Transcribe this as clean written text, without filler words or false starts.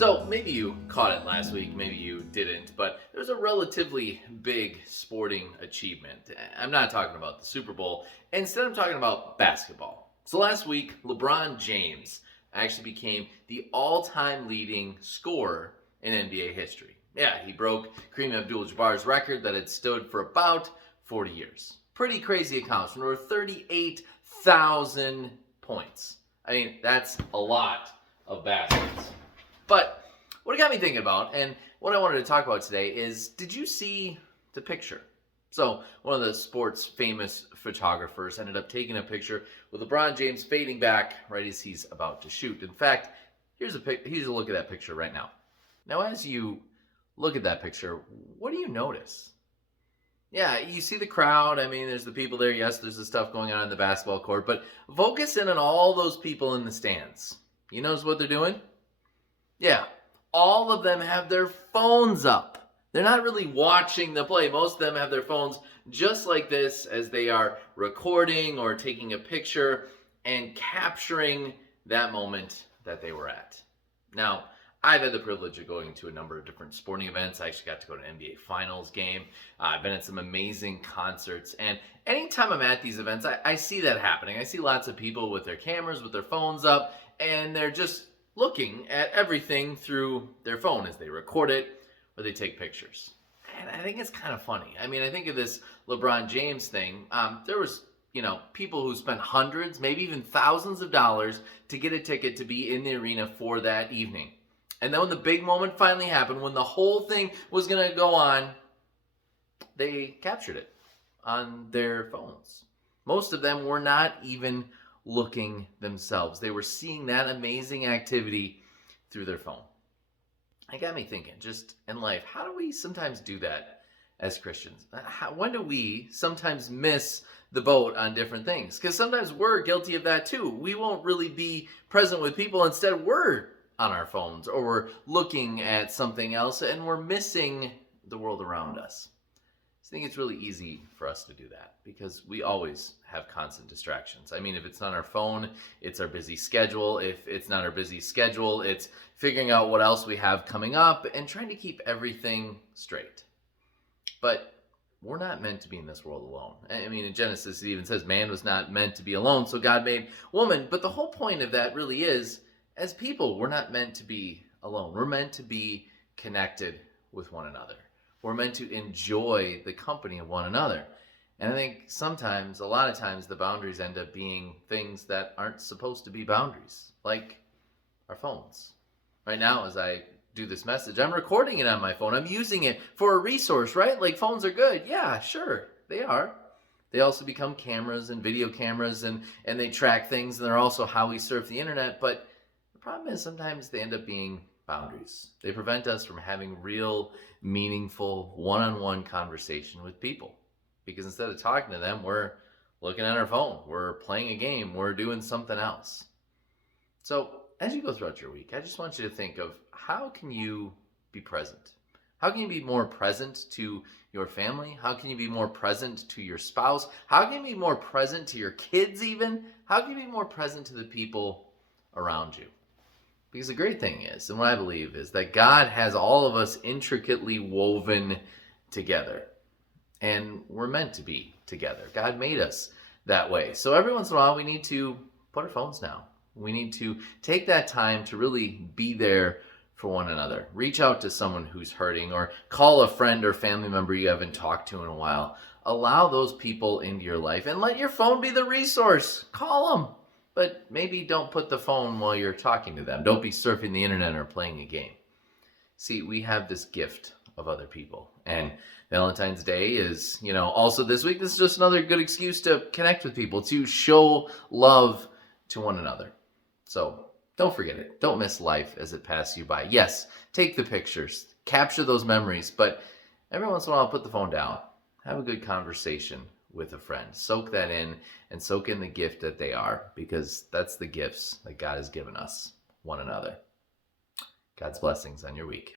So maybe you caught it last week, maybe you didn't, but there was a relatively big sporting achievement. I'm not talking about the Super Bowl. Instead, I'm talking about basketball. So last week, LeBron James actually became the all-time leading scorer in NBA history. Yeah, he broke Kareem Abdul-Jabbar's record that had stood for about 40 years. Pretty crazy accomplishment, over 38,000 points. I mean, that's a lot of baskets. But what it got me thinking about, and what I wanted to talk about today is, did you see the picture? So one of the sports famous photographers ended up taking a picture with LeBron James fading back right as he's about to shoot. In fact, here's a look at that picture right now. Now, as you look at that picture, what do you notice? Yeah, you see the crowd. I mean, there's the people there. Yes, there's the stuff going on in the basketball court, but focus in on all those people in the stands. You notice what they're doing? Yeah, all of them have their phones up. They're not really watching the play. Most of them have their phones just like this as they are recording or taking a picture and capturing that moment that they were at. Now, I've had the privilege of going to a number of different sporting events. I actually got to go to an NBA Finals game. I've been at some amazing concerts. And anytime I'm at these events, I see that happening. I see lots of people with their cameras, with their phones up, and they're just looking at everything through their phone as they record it or they take pictures. And I think it's kind of funny. I mean, I think of this LeBron James thing. There was, people who spent hundreds, maybe even thousands of dollars to get a ticket to be in the arena for that evening. And then when the big moment finally happened, when the whole thing was going to go on, they captured it on their phones. Most of them were not even looking themselves. They were seeing that amazing activity through their phone. It got me thinking, just in life, how do we sometimes do that as Christians? When do we sometimes miss the boat on different things? Because sometimes we're guilty of that too. We won't really be present with people. Instead, we're on our phones or we're looking at something else and we're missing the world around us. I think it's really easy for us to do that because we always have constant distractions. I mean, if it's not our phone, it's our busy schedule. If it's not our busy schedule, it's figuring out what else we have coming up and trying to keep everything straight. But we're not meant to be in this world alone. I mean, in Genesis, it even says man was not meant to be alone, so God made woman. But the whole point of that really is, as people, we're not meant to be alone. We're meant to be connected with one another. We're meant to enjoy the company of one another. And I think sometimes, a lot of times, the boundaries end up being things that aren't supposed to be boundaries, like our phones. Right now, as I do this message, I'm recording it on my phone. I'm using it for a resource, right? Like phones are good. Yeah, sure, they are. They also become cameras and video cameras, and they track things, and they're also how we surf the internet. But the problem is sometimes they end up being boundaries. They prevent us from having real, meaningful, one-on-one conversation with people. Because instead of talking to them, we're looking at our phone, we're playing a game, we're doing something else. So as you go throughout your week, I just want you to think of, how can you be present? How can you be more present to your family? How can you be more present to your spouse? How can you be more present to your kids even? How can you be more present to the people around you? Because the great thing is, and what I believe is, that God has all of us intricately woven together. And we're meant to be together. God made us that way. So every once in a while, we need to put our phones down. We need to take that time to really be there for one another. Reach out to someone who's hurting, or call a friend or family member you haven't talked to in a while. Allow those people into your life and let your phone be the resource. Call them. But maybe don't put the phone while you're talking to them. Don't be surfing the internet or playing a game. See, we have this gift of other people. And Valentine's Day is, also this week. This is just another good excuse to connect with people, to show love to one another. So don't forget it. Don't miss life as it passes you by. Yes, take the pictures, capture those memories, but every once in a while, put the phone down. Have a good conversation with a friend. Soak that in and soak in the gift that they are, because that's the gifts that God has given us, one another. God's blessings on your week.